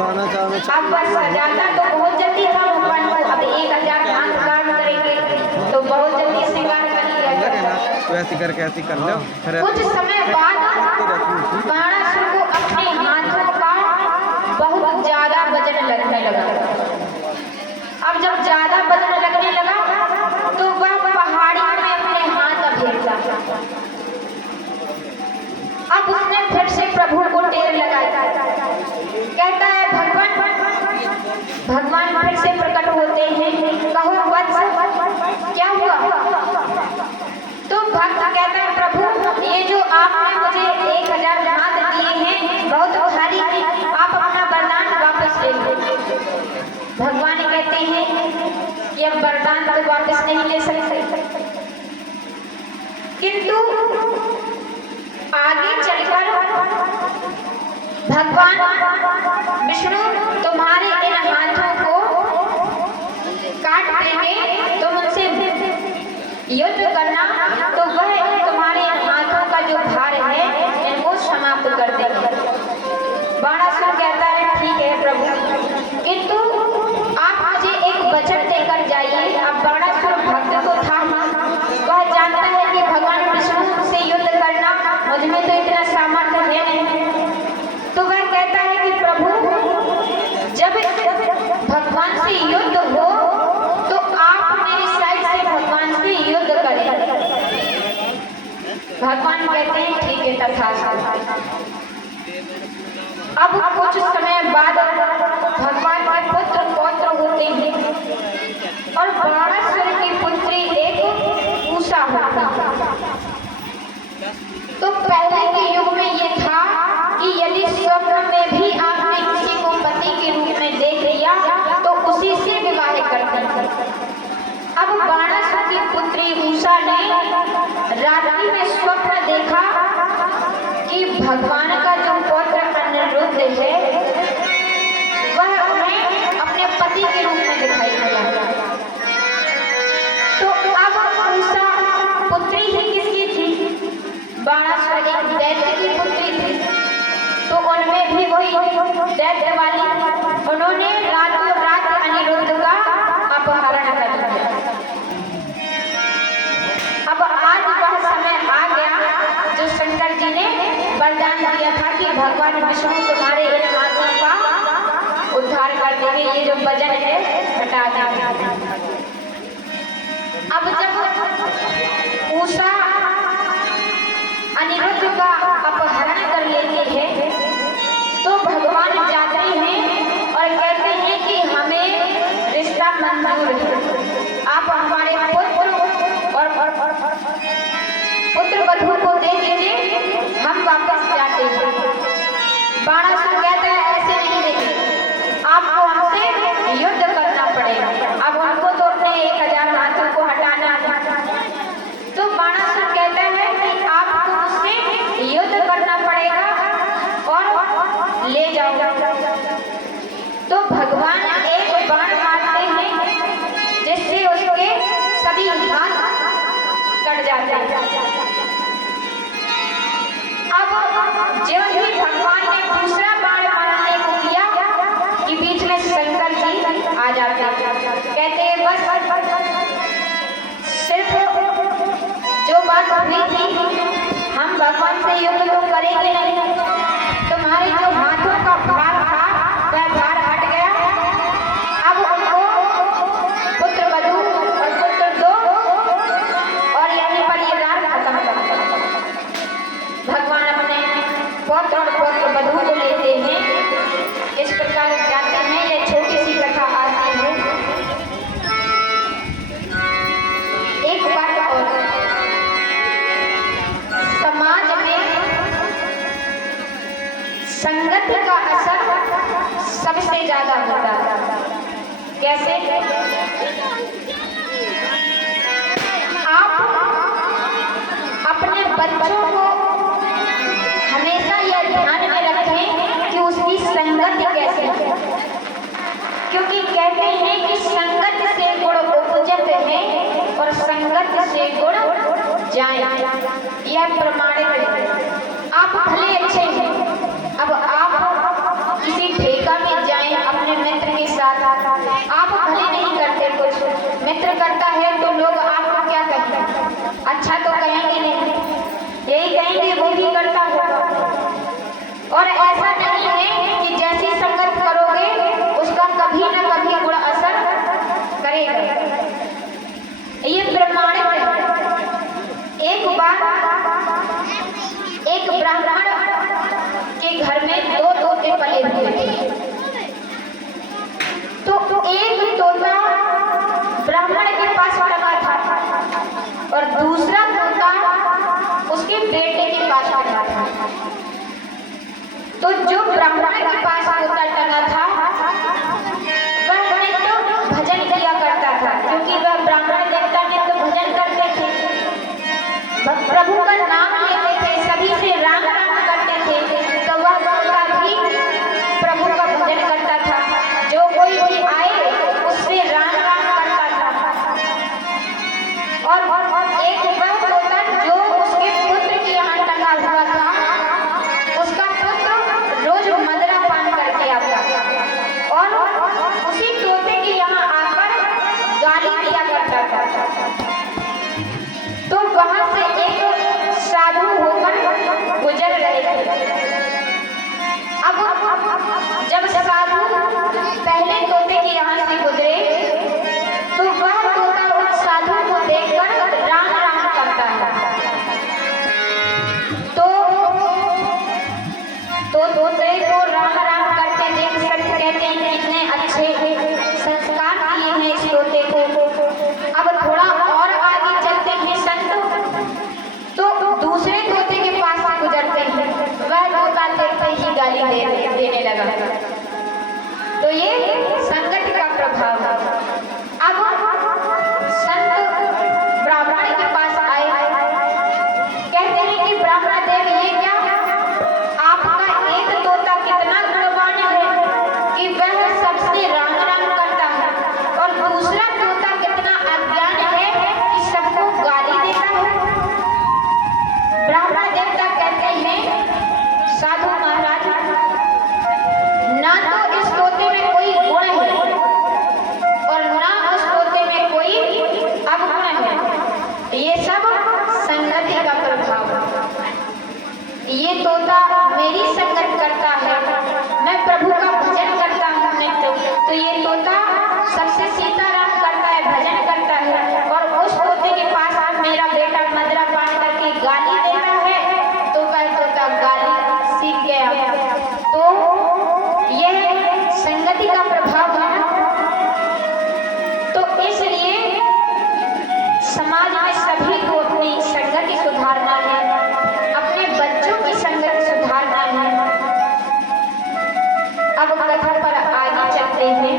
अब बस सजाता तो बहुत जल्दी था भगवान को, अब 1000 हाथ काम करेंगे तो बहुत जल्दी श्रृंगार कर लिया जाएगा। ऐसी करके ऐसी कर लो। कुछ समय बाद बाणासुर को अपने हाथों का बहुत ज्यादा वजन लगने लगा। अब जब ज्यादा वजन लगने लगा तो वह पहाड़ी में अपने हाथ अभेरता। अब उसने फिर से प्रभु को टेर लगाया, कहता है भगवान फिर से प्रकट होते हैं, कहो वत्स क्या हुआ? तो भक्त कहता है प्रभु ये जो आपने मुझे 1000 हाथ दिए हैं बहुत भारी है, आप अपना वरदान वापस ले लो। भगवान कहते हैं कि अब वरदान तो वापस नहीं ले सकते, किंतु आगे चलकर भगवान विष्णु तुम्हारे इन हाथों को काट देंगे, तुम उनसे युद्ध करना तो वह तुम्हारे हाथों का जो भार है इनको समाप्त कर देंगे। बाणासुर कहता है ठीक है प्रभु, किंतु आप मुझे एक वचन देकर जाइए। अब बाणासुर भक्त तो था, वह जानता है कि भगवान विष्णु से युद्ध करना मुझ में तो इतना सामर्थ्य है नहीं, तो वह कहता है कि प्रभु जब भगवान से युद्ध हो तो आप मेरी साइड से भगवान से युद्ध करें। भगवान कहते हैं ठीक है तथास्तु। अब कुछ समय बाद भगवान के पुत्र पौत्र होते हैं और बाणासुर की पुत्री एक उषा होती है। तो पहले के युग में ये था कि यदि स्वप्न में भी आपने किसी को पति के रूप में देख लिया तो उसी से विवाह करते थे। अब बाणासुर की पुत्री उषा ने रात्रि में स्वप्न देखा कि भगवान का जो पुत्र अनिरुद्ध है वह उन्हें अपने पति के रूप में दिखाई दिया। तो अब उषा पुत्री ही किसकी थी? बाणासुर एक दैत्य की पुत्री थी, तो उनमें भी वही दैत्य वाली उन्होंने रातों रात अनिरुद्ध का अपहरण कर लिया। अब आज वह समय आ गया जो शंकर जी ने वरदान दिया था कि भगवान विष्णु तुम्हारे इन हाथों का उद्धार कर देंगे, ये जो वजन है हटा देंगे। अब जब उषा अनिरुद्ध का अपहरण कर लेते हैं तो भगवान जाते हैं और कहते हैं कि हमें रिश्ता मंजूर है, आप हमारे पुत्र वधू को दे दीजिए, हम वापस जाते हैं। बाणासुर कहता है ऐसे नहीं देंगे, आपको हमसे युद्ध करना पड़ेगा। अब हमको तो अपने 1000 हाथों को हटाना है। तो बाणासुर कहता है कि आपको उससे युद्ध करना पड़ेगा और ले जाओ। तो भगवान एक बाण मारते हैं जिससे उसके सभी हाथ कट जाते हैं। अब जो ही भगवान ने दूसरा बाण मारने को किया कि बीच में शंकर जी आ जाते हैं, कहते हैं बस सिर्फ जो बात हुई थी हम भगवान से युद्ध तो करेंगे नहीं, तुम्हारे जो हाथों का भार था वह भार हट गया। अब उनको पुत्र वधू और पुत्र दो और यहीं पर ये रात खत्म कर। भगवान अपने पुत्र और पुत्र वधू को लेते हैं, इस प्रकार जाते हैं। ये छोटी सी कथा आती है। एक बात और, समाज में संगत का असर सबसे ज्यादा होता है। कैसे? आप अपने बच्चों को हमेशा यह ध्यान में रखें कि उसकी संगत कैसे है, क्योंकि कहते हैं कि संगत से गुण उपजत है और संगत से गुण जाए, यह प्रमाणित है। आप भले अच्छे हैं, अब आप किसी ठेका में जा भले नहीं करते कुछ, मित्र करता है तो लोग आपको क्या कहेंगे? अच्छा तो कहेंगे नहीं, यही कहेंगे वो भी करता होगा। और ऐसा नहीं है कि जैसी संगत करोगे उसका कभी न कभी बुरा असर करेगा। ये प्रमाणित है। एक बार एक ब्राह्मण के घर में 2 तोते पले हुए थे। तो एक तोता ब्राह्मण के पास टंगा था और दूसरा तोता उसके बेटे के पास टंगा था। तो जो ब्राह्मण के पास तोता टंगा था वह नित्य भजन किया करता था, क्योंकि वह ब्राह्मण देवता नित्य भजन करते थे, प्रभु का नाम लेते थे, सभी से राम राम करते थे। तो वह तोता भी प्रभु का भजन करता था, जो कोई भी आए उससे राम राम करता था। और एक वह तोता जो उसके पुत्र के यहाँ टंगा हुआ था, उसका पुत्र रोज मदिरा पान करके आता और उसी तोते के यहाँ आकर गाली दिया करता था। तो वहां से एक साधु होकर गुजर रहे थे। अब जब साधु पहले तोते के यहाँ से गुजरे तो वह तोता उस साधु को देखकर राम राम करता है। तो तोते को राम राम करते देख संत कहते हैं कितने अच्छे संस्कार दिए हैं इस तोते को। अब थोड़ा और आगे चलते हैं संत, तो दूसरे तोते के पास से गुजरते हैं, वह तोता देखते ही गाली देने लगा। तो ये संगत का प्रभाव है। अब संत ब्राह्मण के पास आए, कहते हैं कि ब्राह्मण देव ये क्या, आपका एक तोता कितना गुणवान है कि वह सबसे राम राम करता है, और दूसरा तोता कितना अज्ञान है कि सबको गाली देता है। ब्राह्मण देवता कहते हैं साधु महाराज, ना तो इस तोते में कोई गुण है और ना उस तोते में कोई अवगुण है, ये सब संगति का प्रभाव है। ये तोता मेरी संगत करता है, मैं प्रभु का भजन करता हूँ नित्य, तो ये तोता सबसे सीताराम करता है, भजन करता है, और उस तोते के पास मेरा बेटा मदिरा पान करके गाली देता है, तो वह तोता गाली सीख गया। तो यह संगति का प्रभाव है। तो इसलिए समाज में सभी को अपनी संगति सुधारना है, अपने बच्चों की संगति सुधारना है। अब कथा पर आगे चलते हैं।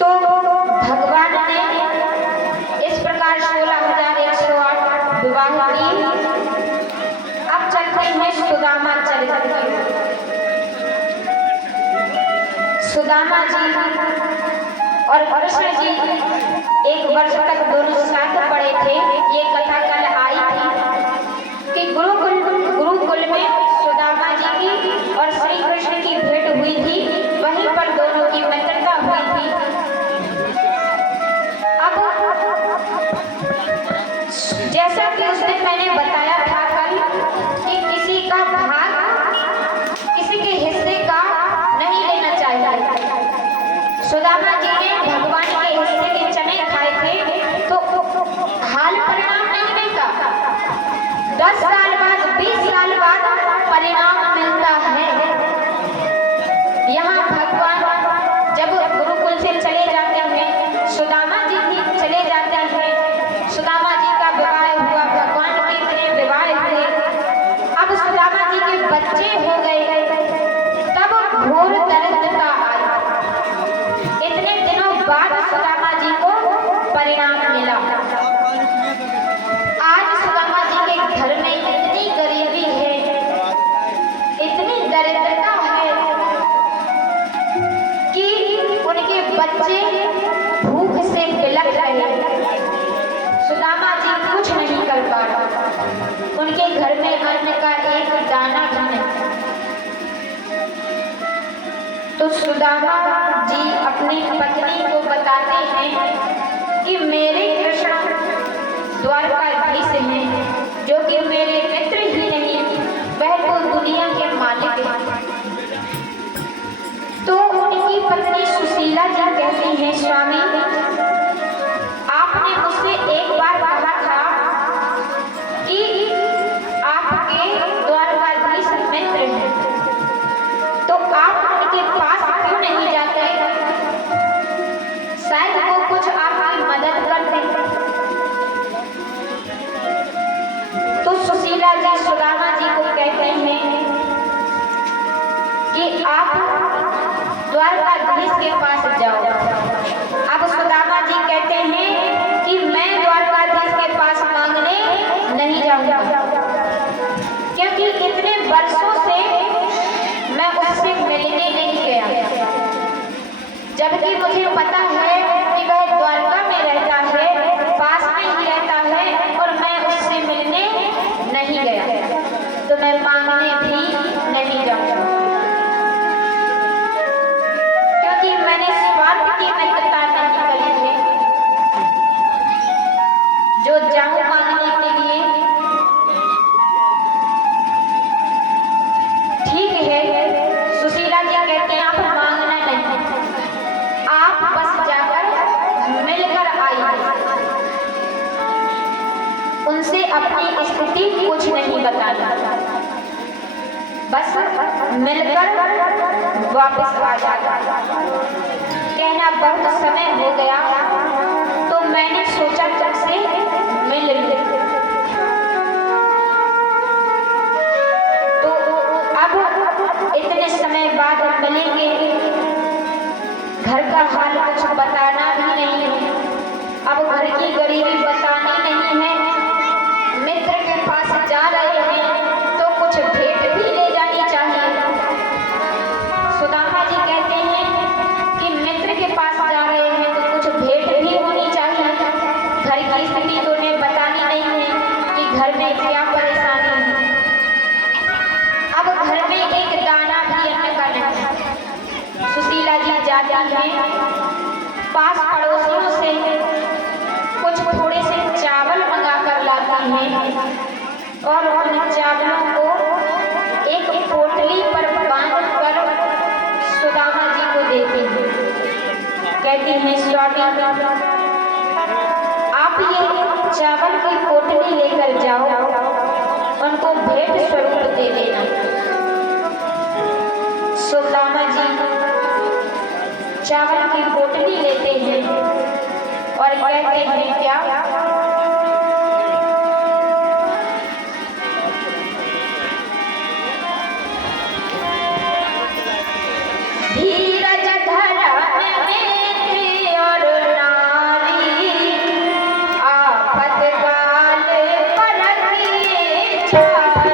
तो भगवान ने इस प्रकार 16,108 विवाह की। अब चलते हैं सुदामा चरित्र। सुदामा जी और कृष्ण जी 1 वर्ष तक दोनों साथ पढ़े थे। ये कथा कल आई थी कि गुरुकुल में सुदामा जी की और श्री कृष्ण की भेंट हुई थी, वहीं पर दोनों की मित्रता हुई थी। अब जैसा कि उस दिन मैंने बताया था कल कि किसी का भाग किसी के हिस्से का नहीं लेना चाहिए। सुदामा जी ने भगवान के हिस्से के चने खाए थे, तो हाल परिणाम नहीं मिलता, 10 साल बाद 20 साल बाद परिणाम मिलता है। यहाँ भगवान जब गुरुकुल से चले जाते हैं, सुदामा जी भी चले जाते हैं। सुदामा जी का विवाह हुआ, भगवान के इतने विवाह हुए। अब सुदामा जी के बच्चे हो गए, तब घोर दरिद्रता आई। इतने दिनों बाद सुदामा जी को परिणाम मिला। आज सुदामा जी के घर में इतनी गरीबी है, इतनी दरिद्रता है कि उनके बच्चे भूख से बिलख रहे। सुदामा जी कुछ नहीं कर पा रहे, उनके घर में अन्न का एक दाना भी नहीं। सुदामा जी अपनी पत्नी को बताते हैं कि मेरे कृष्ण द्वारकाधीश हैं, जो कि मेरे मित्र ही नहीं वह तो दुनिया के मालिक हैं। तो उनकी पत्नी सुशीला जी कहती हैं, स्वामी आपने मुझसे एक बार कहा था कि आपके द्वारकाधीश मित्र हैं, तो आप उनके पास क्यों नहीं जाते? शायद वो कुछ आपकी मदद कर दें। तो सुशीला जी सुदामा जी को कहते हैं कि आप द्वारकाधीश के पास जाओ। अब सुदामा जी कहते हैं कि मैं द्वारकाधीश के पास मांगने नहीं जाऊंगा, क्योंकि इतने वर्षों से मैं उससे मिलने नहीं गया, जबकि मुझे पता है कि वह द्वारका में रहता है, पास में ही रहता है, और मैं उससे मिलने नहीं गया, तो मैं मांगने भी नहीं जाऊंगा, क्योंकि मैंने स्वार्थ की मित्रता नहीं करी है जो जाऊं मांगने के लिए। ठीक है, सुशीला जी कहते हैं आप मांगना नहीं, आप बस जाकर मिलकर आइए, उनसे अपनी स्थिति कुछ नहीं बताना, बस मिलकर वापस आ जाता। कहना बहुत समय हो गया तो मैंने सोचा तुमसे मिल लूं। तो अब इतने समय बाद मिलेंगे, घर का हाल कुछ बताना भी नहीं है, अब घर की गरीबी बतानी नहीं है, मित्र के पास जा रहे हैं तो कुछ भेंट भी ले जानी चाहिए। सुदामा जी कहते हैं कि मित्र के पास जा रहे हैं तो कुछ भेंट भी होनी चाहिए। घर की स्थिति तो उन्हें बतानी नहीं है कि घर में क्या परेशानी है। अब घर में एक दाना भी अन्न का नहीं। सुशीला जी जाती हैं, पास पड़ोसियों से कुछ थोड़े से चावल मंगा कर लाती हैं और उन चावलों को एक पोटली पर बांध कर सुदामा जी को देती हैं। कहती हैं, स्वामी आप ये चावल की पोटली लेकर जाओ, उनको भेंट स्वरूप दे देना। सुदामा जी चावल की पोटली लेते हैं और कहते हैं, क्या धीरज धरन में और नारी, आफत काल परखिए चारी।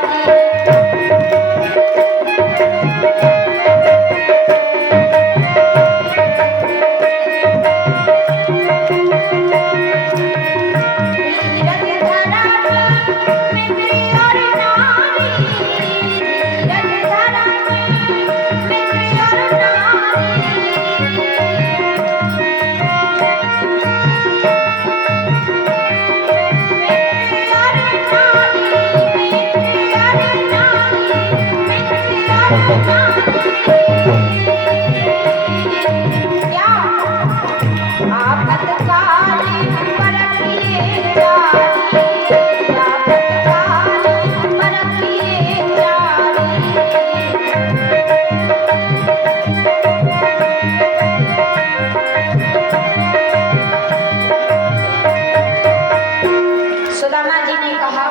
सुदामा जी ने कहा,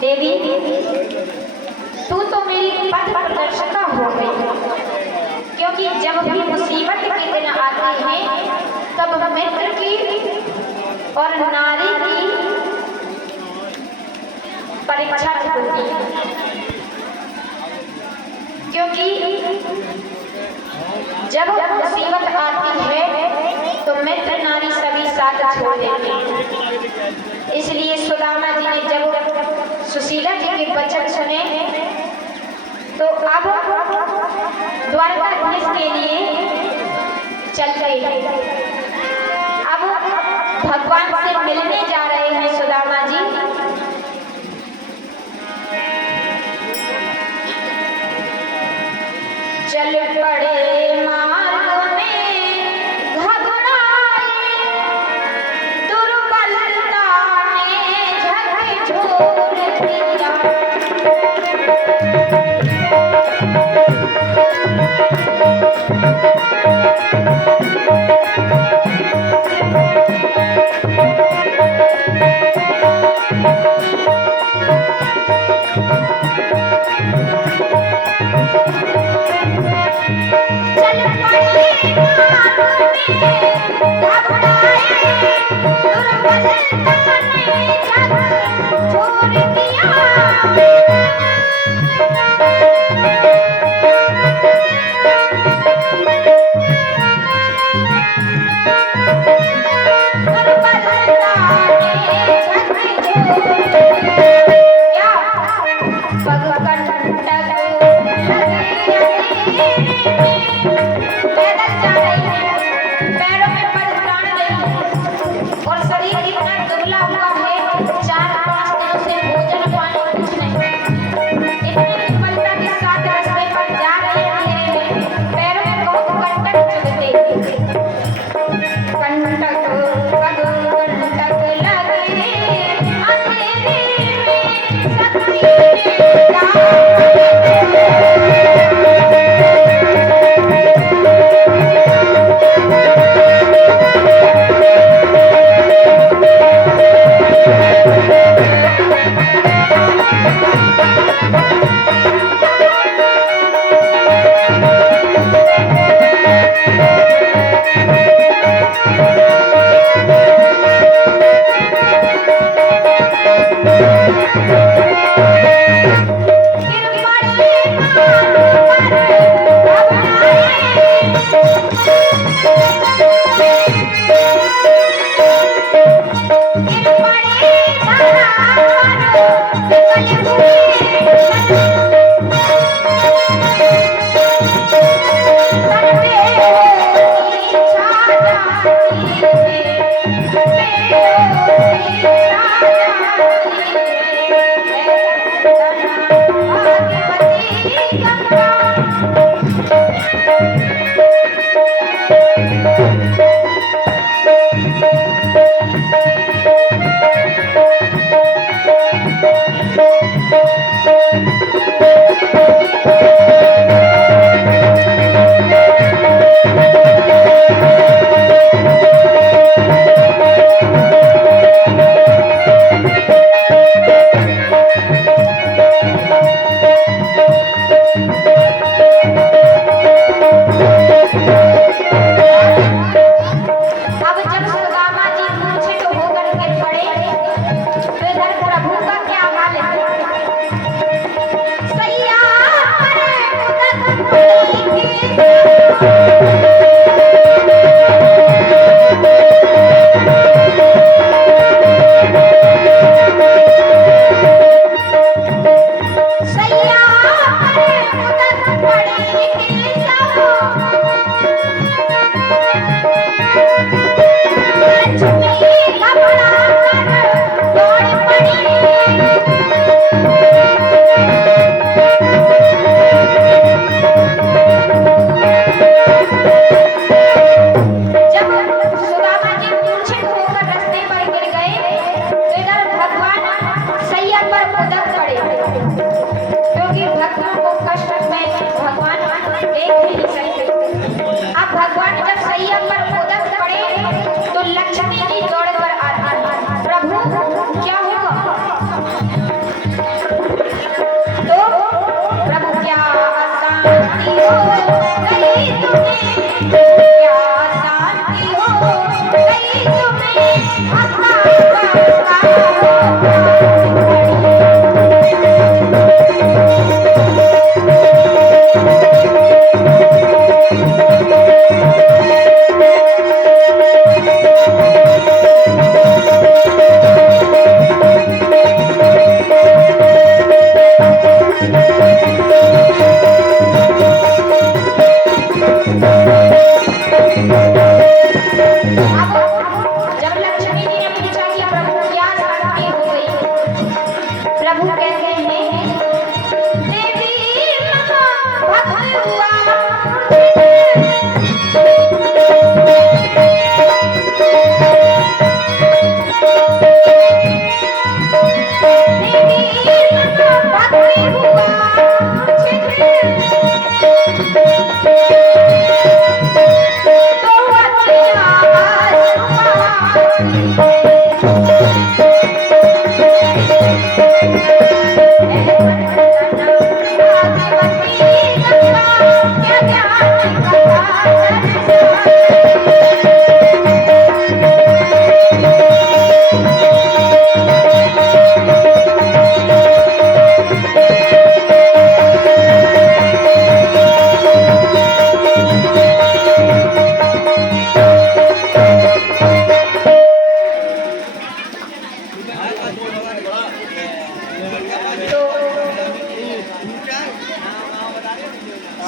देवी तू तो मेरी पथ प्रदर्शिका हो गई, क्योंकि जब भी मुसीबत के दिन आते हैं तब मित्र की और नारी की परीक्षा होती है, क्योंकि जब मुसीबत आती है तो मित्र नारी सभी साथ छोड़ देते हैं। इसलिए सुदामा जी ने जब सुशीला जी के वचन सुने तो अब द्वारकाधीश के लिए चल गए। अब भगवान से मिलने जा रहे हैं सुदामा जी। चल पड़े मार्ग में घबराए, दुर्बलता ने झकझोर दिया। Thank you. कहते हैं देवी भक्त हुआ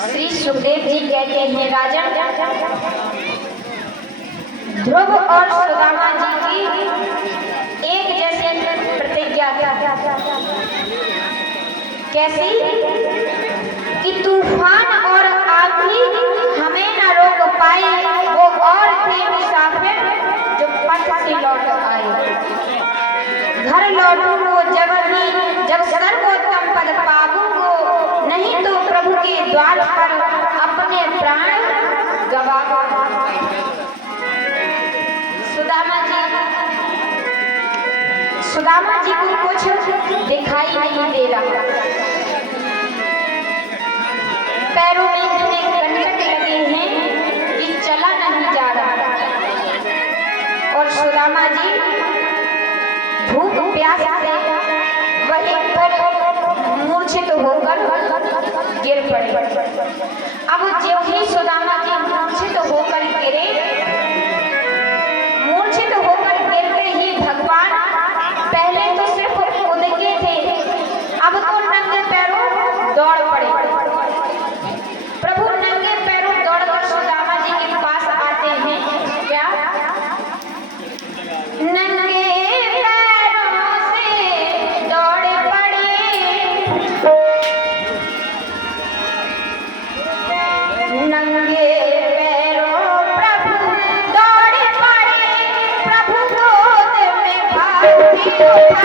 श्री सुखदेव जी कहते हैं राजन ध्रुव और सुदामा जी की एक जैसी प्रतिज्ञा कैसी कि तूफान और आंधी हमें न रोक पाए। वो और थे मुसाफिर जो पथ से लौट आए। घर लौटूंगो जब सर्वोत्तम पद पाऊंगो, नहीं तो प्रभु के द्वार पर अपने प्राण गवाऊंगा। सुदामा जी को कुछ दिखाई नहीं दे रहा। पैरों में इतने कंटक लगे हैं कि चला नहीं जा रहा। और सुदामा जी भूख प्यास से वहीं पर मूर्छित होकर गिर पड़े। अब जो ही सुदामा जी मूर्छित होकर गिरते ही भगवान पहले तो सिर्फ उनके थे, अब तो नंगे पैरों दौड़ पड़े। प्रभु नंगे पैरों दौड़कर सुदामा जी के पास आते हैं। क्या नंगे पैरों से दौड़ पड़े, नंगे पैरों प्रभु दौड़ पड़े, प्रभु गोद में भागी उठाए।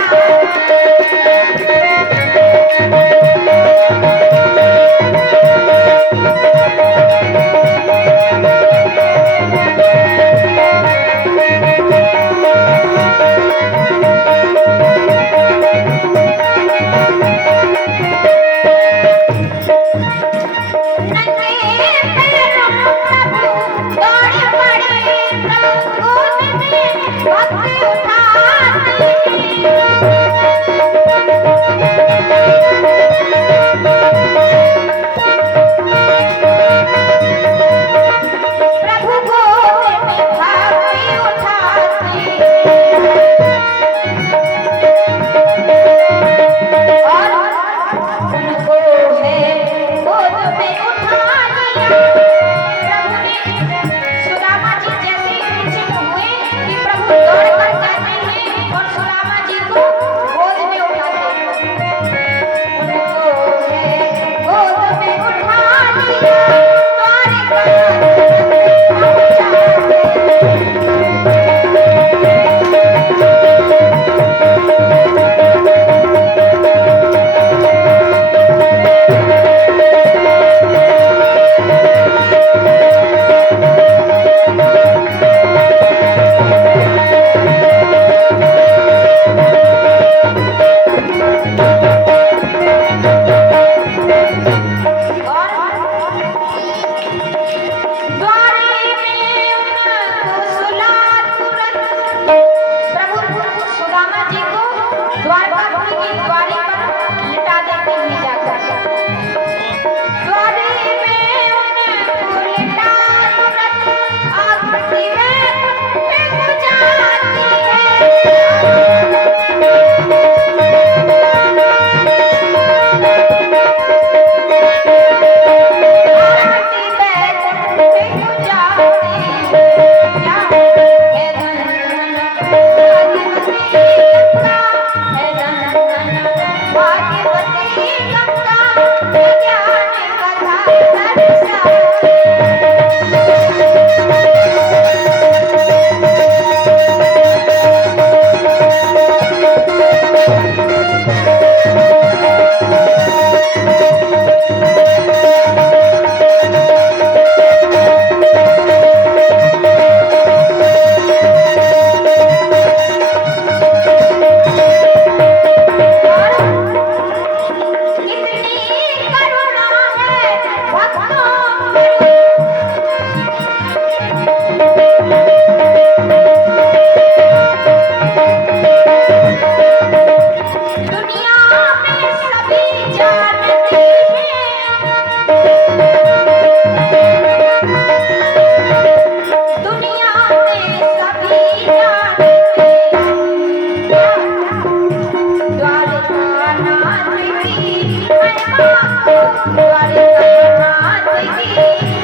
द्वारिकानाथ की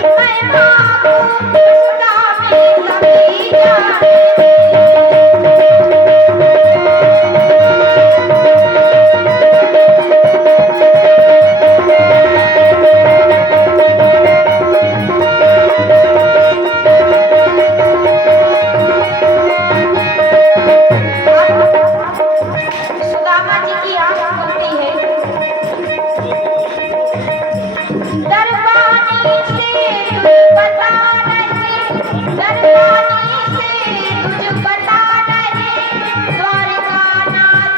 महिमा को सुधा में सभी जाने। सुदामा जी की आंख खुलती है। दरबानी से तुझ पता नहीं, दरबानी से तुझ पता नहीं, द्वारिकानाथ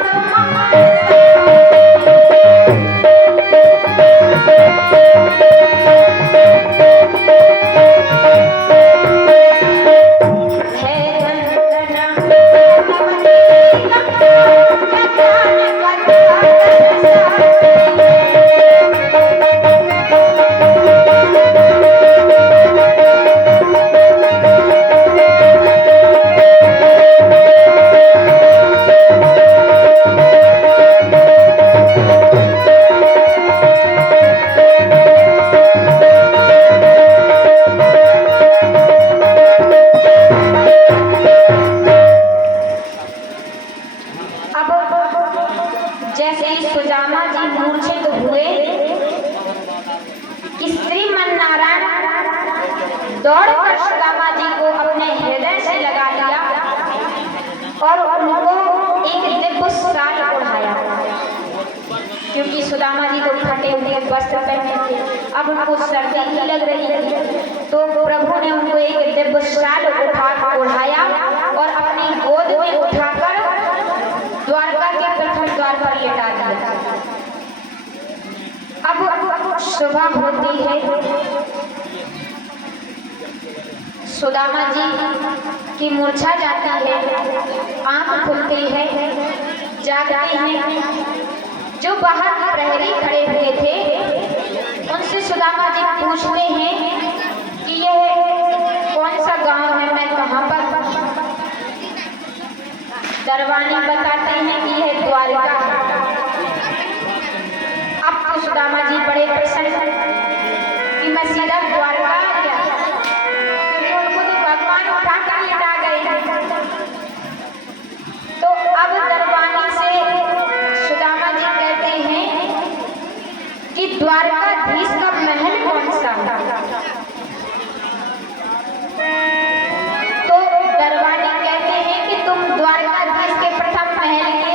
जैसे ही सुदामा जी मूर्छित हुए कि श्रीमन्नारायण दौड़कर सुदामा जी को अपने हृदय से लगा लिया और उनको एक दिव्य शाल ओढ़ाया, क्योंकि सुदामा जी को फटे हुए वस्त्र पहने थे, अब उनको सर्दी ही लग रही थी, तो प्रभु ने उनको एक दिव्य शाल ओढ़ाया और अपनी गोद में उठाकर द्वारका के प्रथम द्वार पर लेटा दिया। अब सुबह होती है, सुदामा जी की मूर्छा जाती है, आंख खुलती है, जागती है। जो बाहर प्रहरी खड़े हुए थे उनसे सुदामा जी पूछते हैं कि यह कौन सा गांव है, मैं कहाँ पर। दरबानी बताते हैं कि यह द्वारिका है। अब तो सुदामा जी बड़े प्रसन्न कि मैं सीधा द्वारका आ गया, क्योंकि उनको तो भगवान उठाकर लेटा गए। तो अब दरबानी से सुदामा जी कहते हैं कि द्वारकाधीश का महल कौन सा है। तो दरबानी कहते हैं कि तुम द्वारकाधीश के प्रथम महल के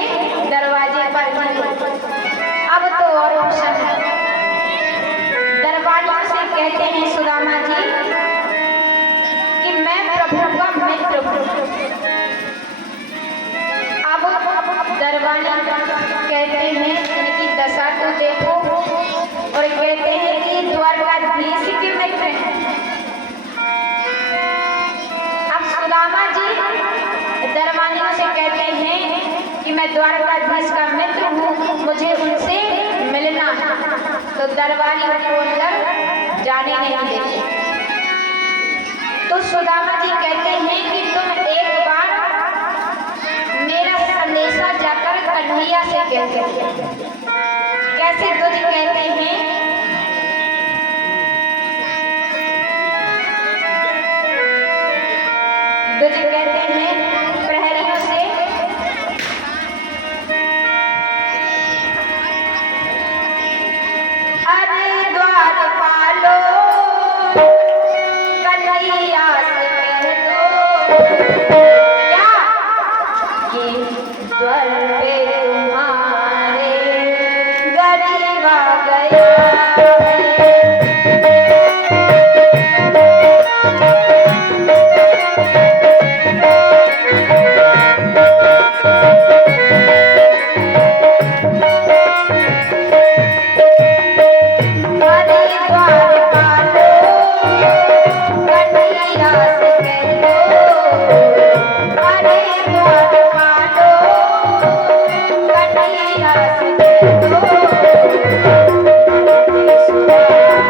दरवाजे पर ही। अब तो और ऑप्शन है। दरबानियों से कहते हैं सुदामा जी कि मैं प्रभु का मित्र हूँ। अब दरबानी कहते हैं इनकी दशा तो देखो, और कहते हैं कि द्वारकाधीश के मित्र हैं। अब सुदामा जी दरबानियों से कहते हैं कि मैं द्वारकाधीश का मित्र हूँ, मुझे उनसे मिलना है। तो दरबानी उनको अंदर जाने नहीं देते। तो सुदामा जी कहते हैं कि तुम एक बार मेरा संदेशा जाकर कन्हैया से कहते हैं। कैसे तुझ कहते हैं, तुझ कहते हैं प्रहरियों से अरे द्वारपालो कन्हैया से कह दो क्या कि द्वार पे तुम्हारे गरीब आ गया है। Thank you.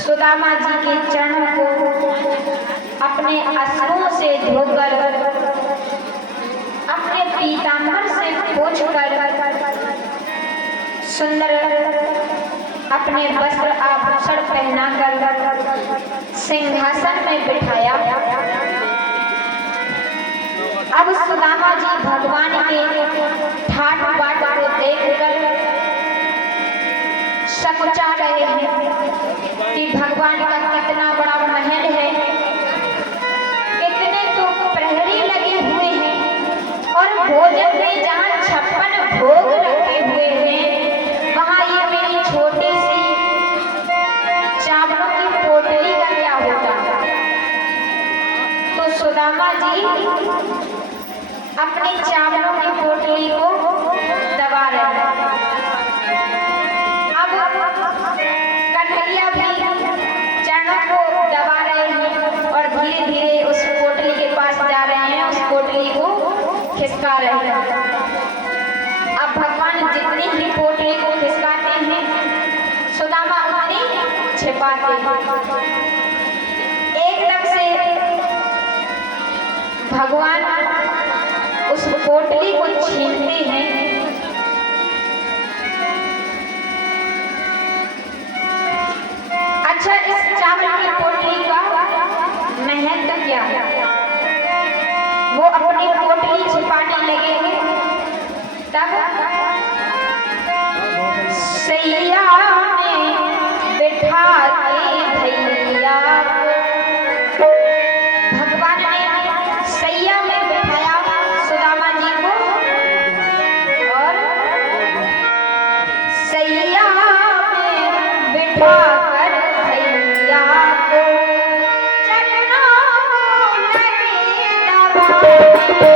सुदामा जी के चरणों को अपने अश्रुओं से धोकर अपने पीताम्बर से पोंछकर सुंदर अपने वस्त्र आभूषण पहनाकर सिंहासन में बिठाया। अब सुदामा जी भगवान के ठाट बाट को देखकर सकुचा रहे हैं कि भगवान का कितना बड़ा महल है, कितने तो प्रहरी लगे हुए हैं और भोजन में जहाँ 56 भोग रखे हुए हैं वहाँ ये मेरी छोटी सी चावलों की पोटली का क्या होता। तो सुदामा जी अपनी चावलों की पोटली को दबा रहे हैं। कन्हैया भी चरणों को दबा रहे हैं और धीरे धीरे उस पोटली के पास जा रहे हैं। उस पोटली खिसका रहे हैं। अब भगवान जितनी ही पोटली को खिसकाते हैं, सुदामा उतनी छिपाते हैं। एकदम से भगवान उस पोटली को छीनते हैं। अच्छा, इस चावल की पोटली का महत्व क्या है? वो अपनी पोटली छिपाने लगे हैं, तब सैया में बिठा के भैया को, भगवान ने सैया में बिठाया सुदामा जी को, और सैया में बिठा कर भैया को चरणों को लगे दबाने।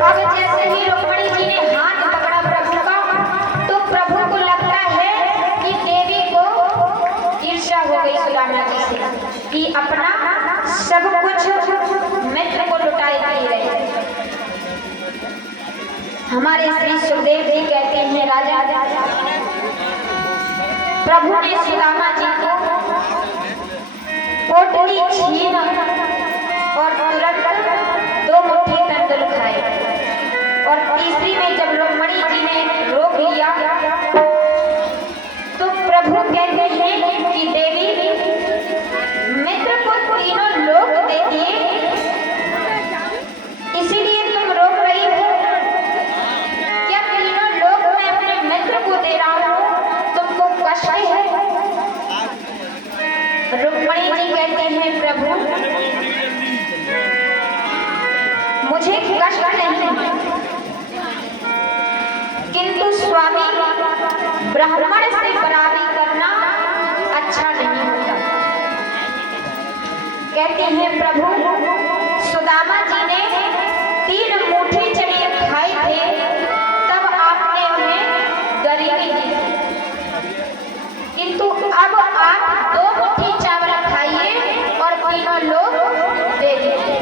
अब जैसे ही रुक्मिणी जी ने हाथ पकड़ा प्रभु का, तो प्रभु को लगता है कि देवी को ईर्ष्या हो गई सुदामा जी से कि अपना सब कुछ मित्र को लुटाए दे रहे। हमारे श्री सुखदेव जी कहते हैं, राजा प्रभु ने सुदामा जी को पोटली छीन और तुरंत 2 मुट्ठी तंदुल खाए, और तीसरी में जब रुक्मिणी जी ने रोक लिया तो प्रभु कहते हैं कि देवी मित्र को तीनों लोक दे दिए, इसीलिए तुम रोक रही हो। क्या तीनों लोक मैं अपने मित्र को दे रहा हूँ, तुमको कष्ट है? रुक्मिणी जी कहते हैं, प्रभु मुझे कष्ट नहीं, किंतु स्वामी ब्राह्मण से बराबरी करना अच्छा नहीं होता। कहते हैं, प्रभु सुदामा जी ने 3 मुट्ठी चने खाए थे, तब आपने उन्हें गरीबी दी, किंतु अब आप 2 मुट्ठी चावल खाइए और तीनों लोग दे दीजिए।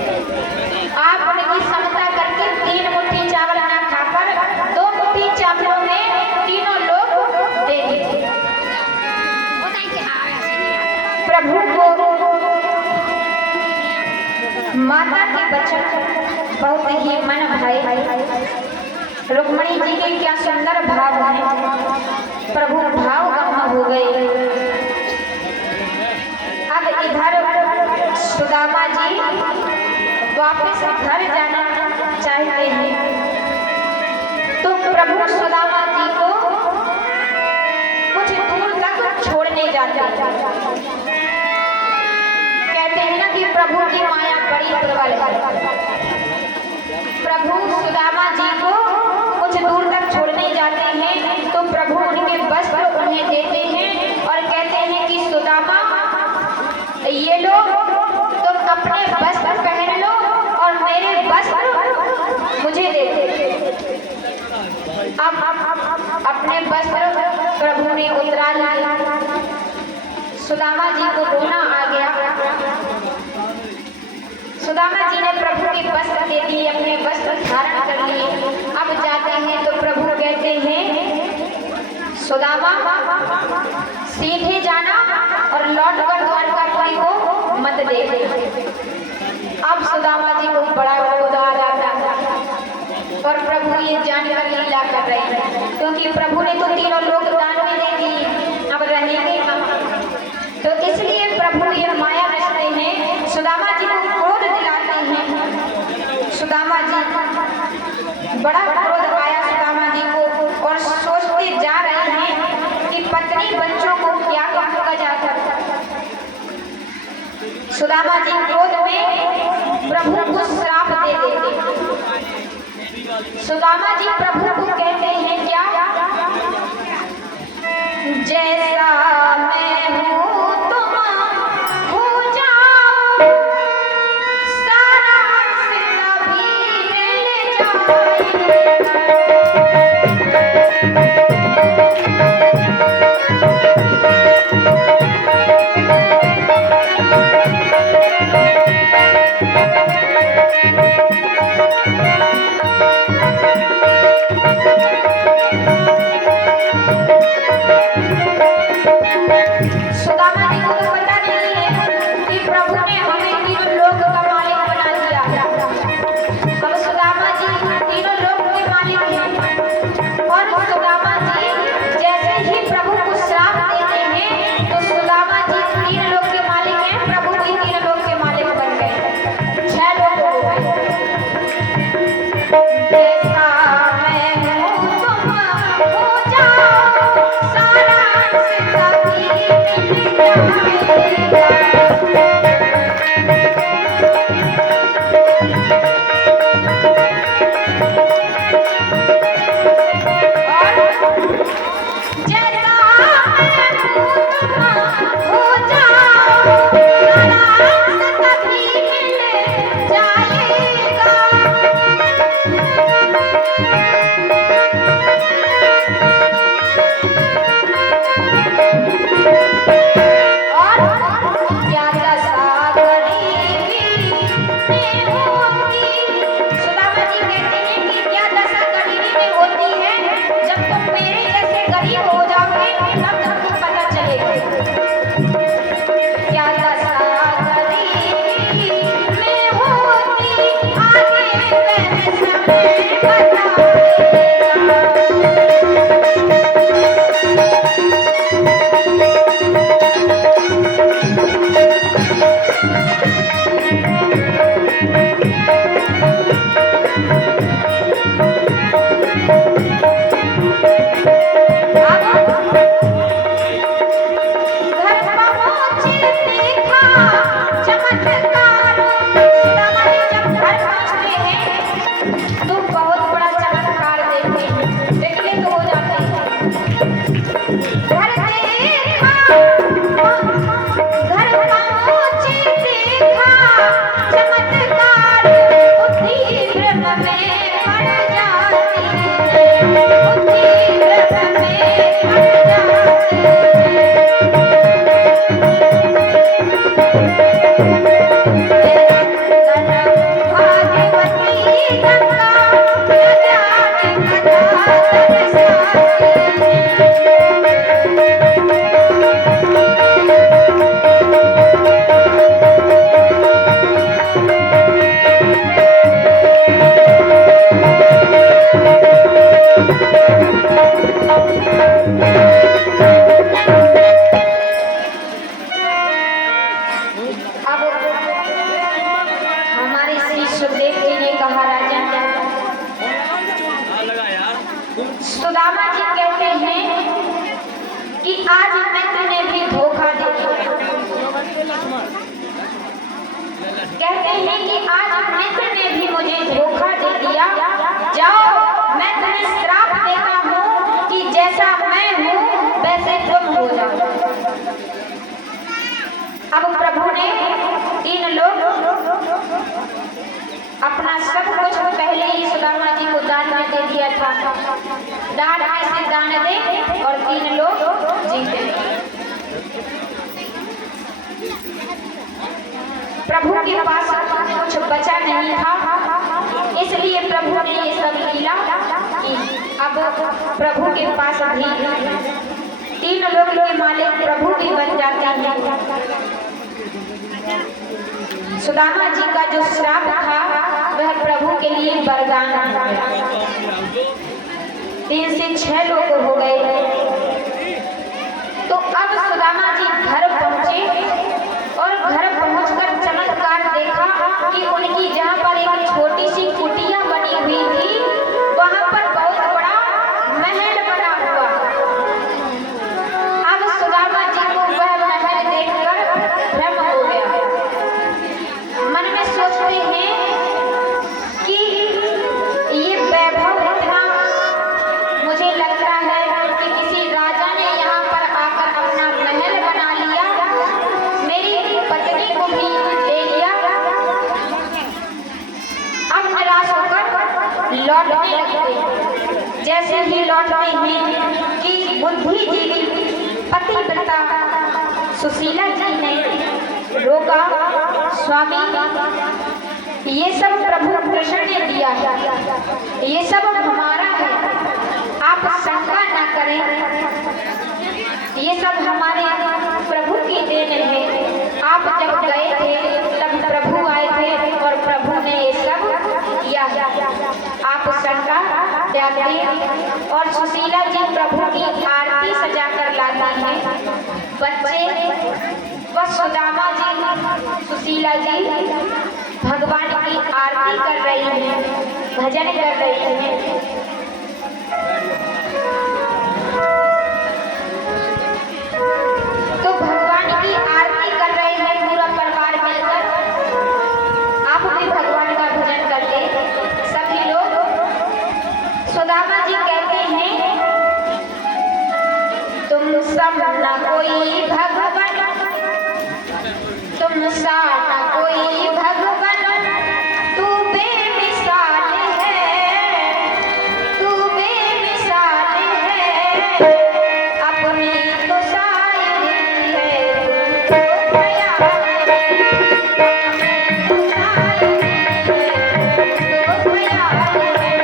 आप उनकी समता करके 3 मुट्ठी चावल ना खाकर 2 मुट्ठी चावलों में तीनों लोग दे दीजिए। प्रभु को माता के वचन बहुत ही मन भाए। रुक्मिणी जी के क्या सुंदर भाव हैं, प्रभु भावगम्य हो गए। अब इधर सुदामा जी वापस घर जाना चाहते हैं, तो प्रभु सुदामा जी को कुछ दूर तक छोड़ने जाते हैं। कहते हैं ना कि प्रभु की माया बड़ी प्रबल है। प्रभु सुदामा जी को कुछ दूर तक छोड़ने जाते हैं, तो प्रभु उनके वस्त्र उन्हें देते हैं और कहते हैं कि सुदामा ये लो, तुम अपने वस्त्र पहन लो और मेरे वस्त्र मुझे दे दो। अब अपने वस्त्र प्रभु ने उतरा लिया। सुदामा जी को रोना आ गया। सुदामा जी ने प्रभु के वस्त्र दे दिए, अपने वस्त्र धारण कर लिए। अब जाते हैं तो प्रभु कहते हैं, सुदामा सीधे जाना और लौट कर द्वारकापुरी को मत देखना। अब सुदामा जी को बड़ा क्रोध आ जाता है और प्रभु ये जानकर लीला कर रहे हैं, क्योंकि प्रभु ने तो तीनों लोग दान में दे दिए, अब रहेंगे कहाँ? तो इसलिए प्रभु ये माया रचते हैं, सुदामा जी को क्रोध दिलाते हैं। सुदामा जी बड़ा क्रोध आया सुदामा जी को, और सोचते जा रहे हैं कि पत्नी बच्चों को क्या कहूँगा जाकर। सुदामा जी क्रोध में प्रभु को श्राप दे देते। सुदामा जी प्रभु को कहते हैं, क्या जैसा मैं हूँ तुम हो जाओ, सारा सिला भी मिल जाएगा। आज मित्र ने भी धोखा दे दिया। कहते हैं कि आज मित्र ने भी मुझे धोखा दे दिया। जाओ, मैं तुम्हें श्राप देता हूँ कि जैसा मैं हूँ वैसे तुम हो जाओ। अब प्रभु ने तीन लोग अपना सब कुछ पहले ही सुदामा जी को दान में दे दिया था। दान में से दान दे और तीन लोग जीते। प्रभु के पास कुछ बचा नहीं था, इसलिए प्रभु ने ये सब लीला की। अब प्रभु के पास भी तीन लोग के मालिक प्रभु भी बन जाते हैं। सुदामा जी का जो श्राप था वह प्रभु के लिए वरदान था। 3 से 6 लोग हो गए। तो अब सुदामा जी घर पहुंचे और घर पहुंचकर चमत्कार देखा कि उनकी जहां पर एक छोटी सी कुटिया बनी हुई थी वहां पर बहुत बड़ा महल बना हुआ। अब सुदामा जी को वह महल देखकर भ्रम हो गया। मन में सोचते हैं कि ये वैभव इतना, मुझे लगता है कि किसी राजा ने यहाँ पर आकर अपना महल बना लिया, मेरी पत्नी को भी ले लिया। अब निराश होकर लौटने लगते। जैसे ही लौटते हैं कि बुद्धिजीवी पतिव्रता सुशीला जी ने रोका, स्वामी ये सब प्रभु कृष्ण ने दिया है, ये सब हमारा है, आप शंका न करें, ये सब हमारे प्रभु की देन है। आप जब गए थे तब प्रभु आए थे और प्रभु ने ये सब किया है, आप शंका त्यागें। और सुशीला जी प्रभु की आरती सजा कर लाती हैं। बच्चे व सुदामा जी, सुशीला जी भगवान की आरती कर रही हैं, भजन कर रही हैं। तो भगवान की आरती कर रहे हैं पूरा परिवार मिलकर। आप भी भगवान का भजन करते सभी लोग। सुदामा जी कहते हैं तुम सब ना कोई भगवान, तुम सा ना कोई भगवान, तू बेमिसाल है, तू बेमिसाल है, अपनी तो शायरी है, तुम तो ख्याल है, अपनी तो शायरी है, तुम तो ख्याल है।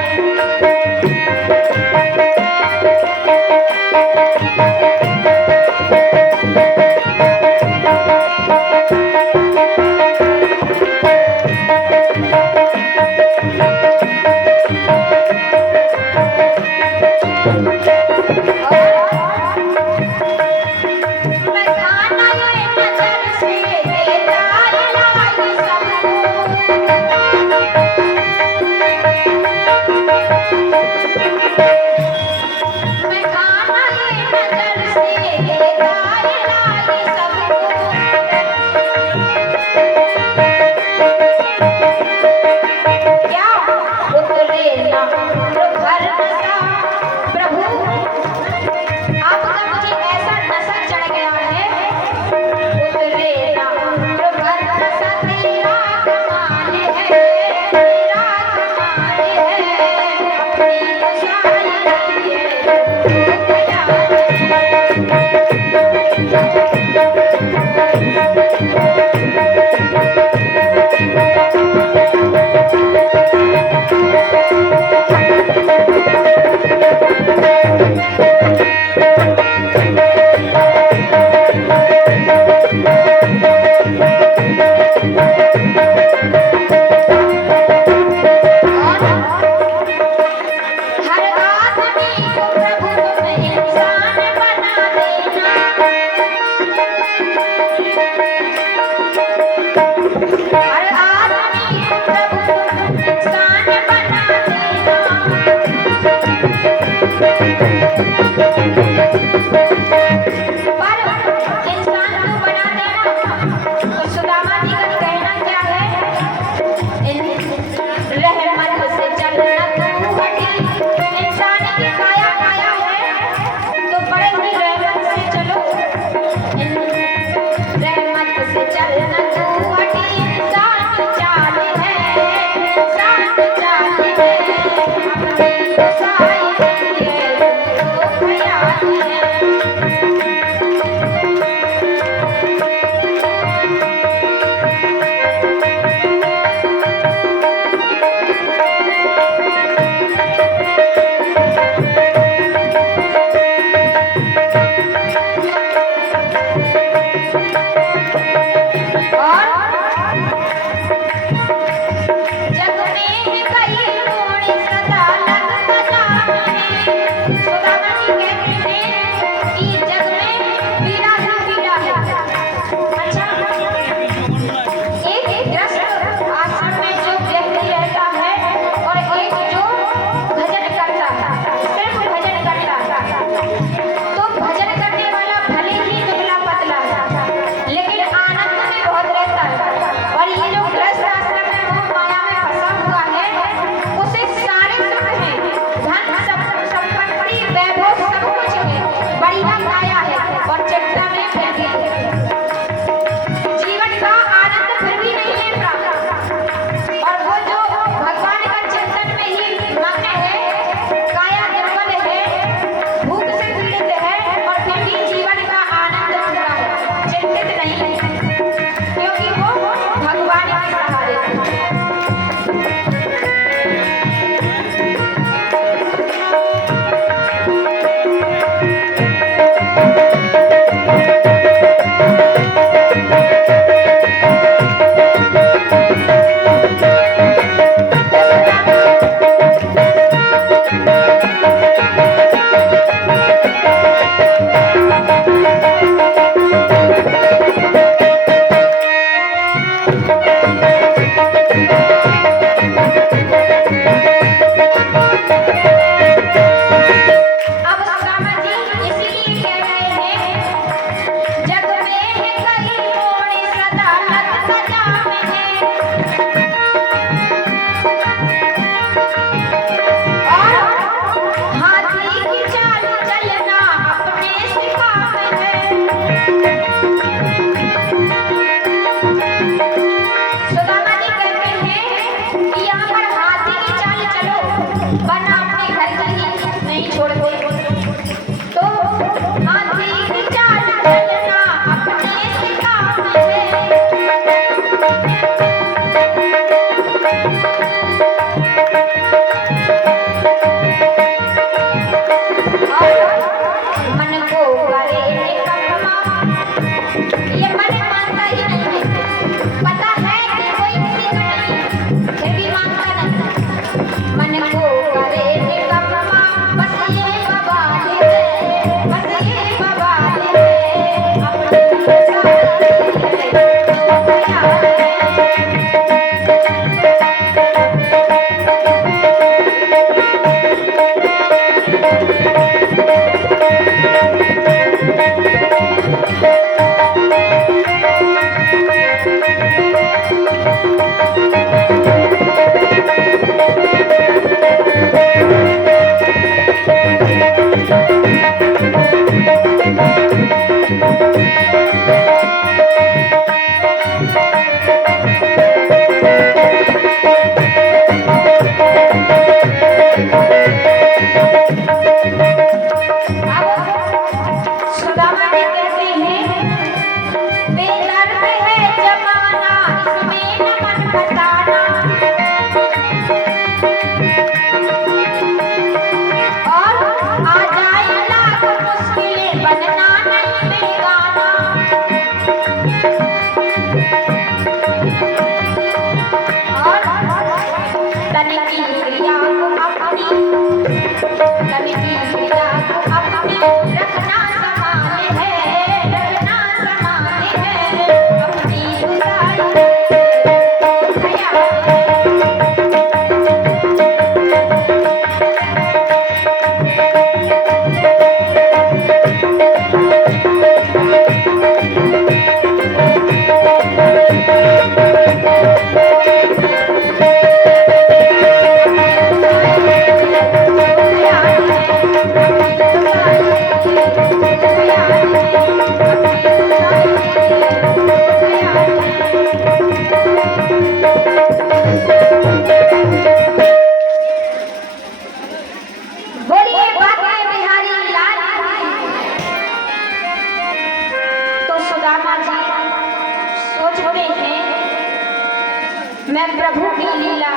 मैं प्रभु की लीला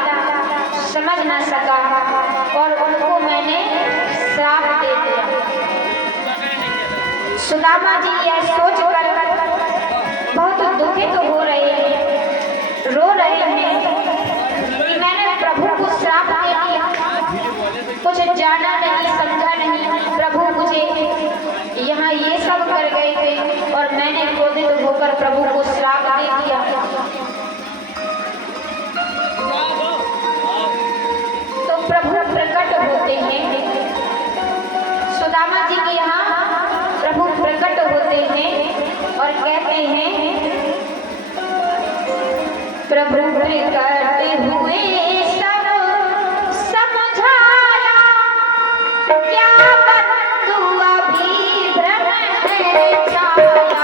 समझ न सका और उनको मैंने श्राप दे दिया। सुदामा जी यह सोचकर बहुत दुखित हो रहे हैं, रो रहे हैं कि मैंने प्रभु को श्राप दे दिया, कुछ जाना नहीं समझा नहीं, प्रभु मुझे यहाँ ये सब कर गए थे और मैंने क्रोधित होकर प्रभु को श्राप दे दिया। तो प्रभु प्रकट होते हैं, सुदामा जी के यहाँ प्रभु प्रकट होते हैं और कहते हैं, प्रभु प्रकट हुए सब समझाया, क्या बंधु अभी भ्रम है छाया।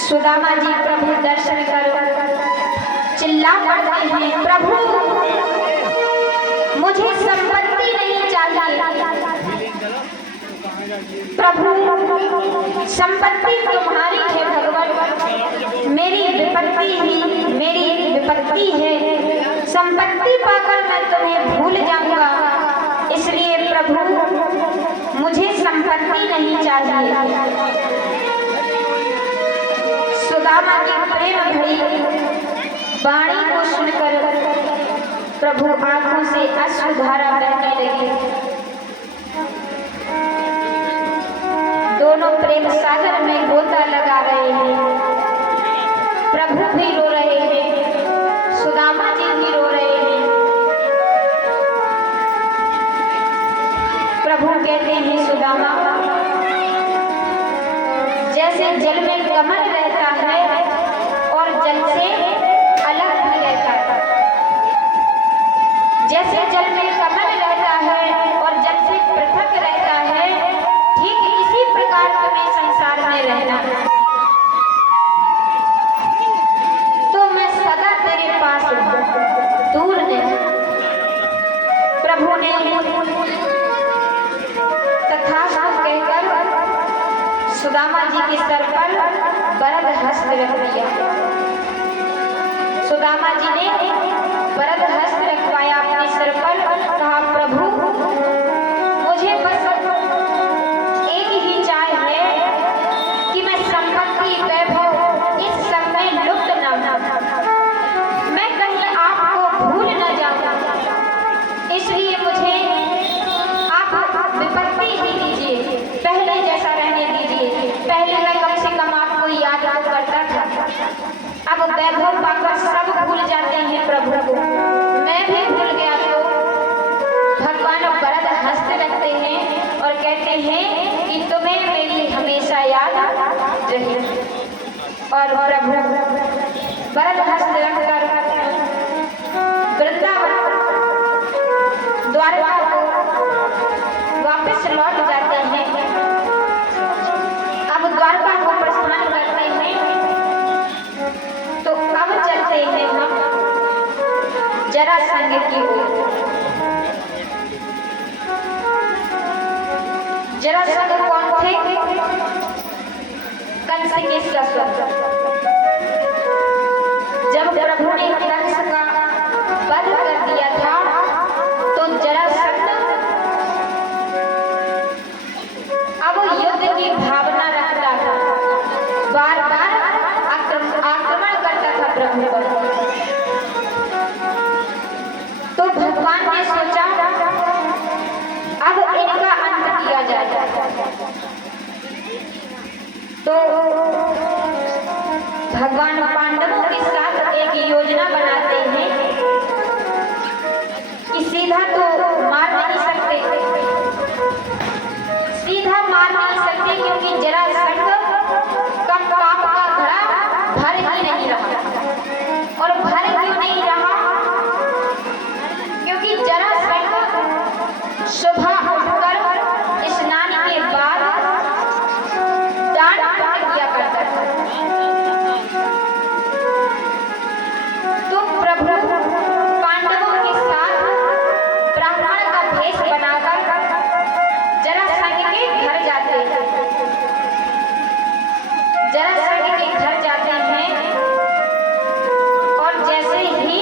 सुदामा जी प्रभु दर्शन कर चिल्ला पड़ते हैं, प्रभु मुझे संपत्ति नहीं चाहिए, प्रभु संपत्ति तुम्हारी है भगवान, मेरी विपत्ति है, संपत्ति पाकर मैं तुम्हें भूल जाऊंगा, इसलिए प्रभु मुझे संपत्ति नहीं चाहिए। सुदामा की प्रेम भरी वाणी को सुनकर प्रभु आंखों से अश्रुधारा बहने लगी। दोनों प्रेम सागर में गोता लगा रहे हैं, प्रभु भी रो रहे हैं, सुदामा जी भी रो रहे हैं। प्रभु कहते हैं, सुदामा जैसे जल में कमल रहता है और जल से अलग भी रहता है, जैसे जल में कमल रहता है और जल से पृथक रहता है, ठीक इसी प्रकार तुम्हें संसार में रहना है। तो मैं सदा तेरे पास दूर नहीं। प्रभु ने तथास्तु कहकर सुदामा जी के सर पर वरद हस्त रख दिया। सुदामा जी ने वरद हस्त रखवाया अपने सर पर, कहा प्रभु मुझे बस एक ही चाह है कि मैं संपत्ति वैभव इस सब में लुप्त न हो, मैं कहीं आपको भूल न जाऊं, इसलिए मुझे आप विपत्ति ही दीजिए, पहले जैसा रहने दीजिए। पहले मैं कम से कम आपको याद करता था, अब वैभव पाकर सब भूल जाते हैं प्रभु को, मैं भी भूल गया। तो भगवान वरद हस्त रखते हैं और कहते हैं कि तुम्हें मेरी हमेशा याद रहे। और प्रभु वरद हस्त रखकर वृंदावन द्वारका को वापस लौट जाते हैं। अब द्वारका को प्रस्थान करते हैं, तो अब चलते हैं हम जरासंध की ओर। जरासंध कौन थे? कंस के ससुर। जब प्रभु ने कंस का वध कर दिया था, तो जरासंध अब युद्ध की भावना रखता था, बार बार आक्रमण करता था प्रभु पर। तो भगवान ने सोचा अब इनका अंत किया जाए। तो सुबह उठकर स्नान के बाद दान पुण्य किया करता था। तो प्रभु पांडवों के साथ ब्राह्मण का भेष बनाकर जरासंध के घर जाते हैं। जरासंध के घर जाते हैं और जैसे ही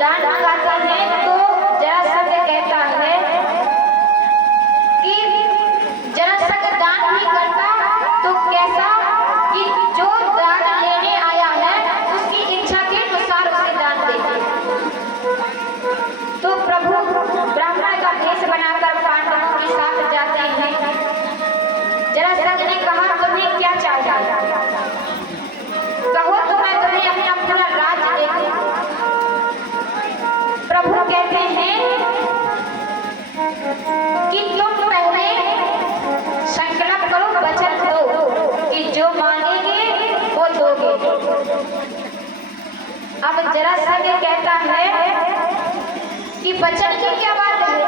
दान लगाते हैं तो जरासंध कहता है कि जरासंध दान नहीं करता तो कैसा कि जो दान लेने आया है उसकी इच्छा के अनुसार उसे दान देते। तो प्रभु ब्राह्मण का भेष बनाकर पांडवों के साथ जाते हैं। जरासंध ने कहा तुम्हें क्या चाहिए, कहो तो मैं तुम्हें अपना पूरा राज्य दे दूं। प्रभु कहते हैं कि तुम पहले संकल्प करो, वचन दो कि जो मांगेंगे वो दोगे। अब जरासंध कहता है कि वचन की क्या बात है,